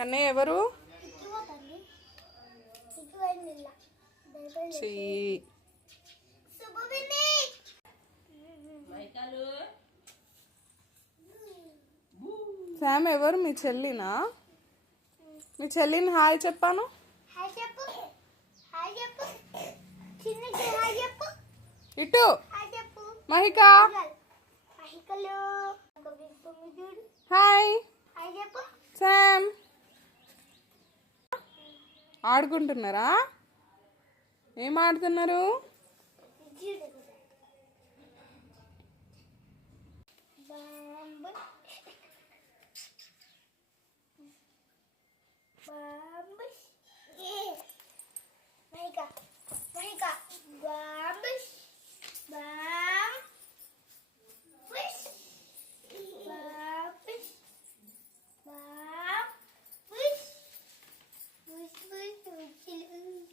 కన్నయ్య ఎవరు? శామ్ ఎవరు? మీ చెల్లినా? మీ చెల్లిని హాయ్ చెప్పాను. ఇటు మహిక హాయ్. శామ్ ఆడుకుంటున్నారా? ఏం ఆడుతున్నారు?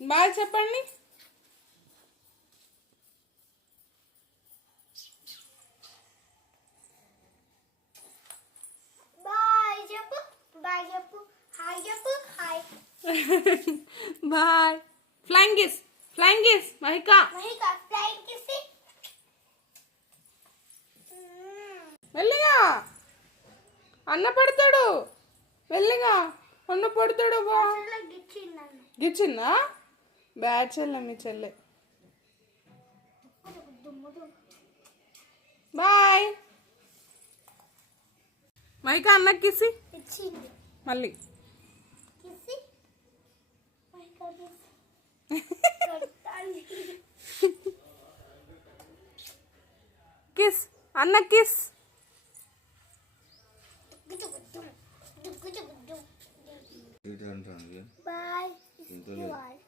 బాయ్ చెప్పండి. Bye. Flying kiss, flying kiss Mahika. మెల్లిగా అన్న పడతాడు, మెల్లిగా అన్న పడతాడు. గిచ్చిందా? బ్యాడ్ చెల్లె మీ చెల్లె. బాయ్ మైకా. అన్నకి కిసి మళ్ళీ. కిస్ అన్న కిస్. బాయ్.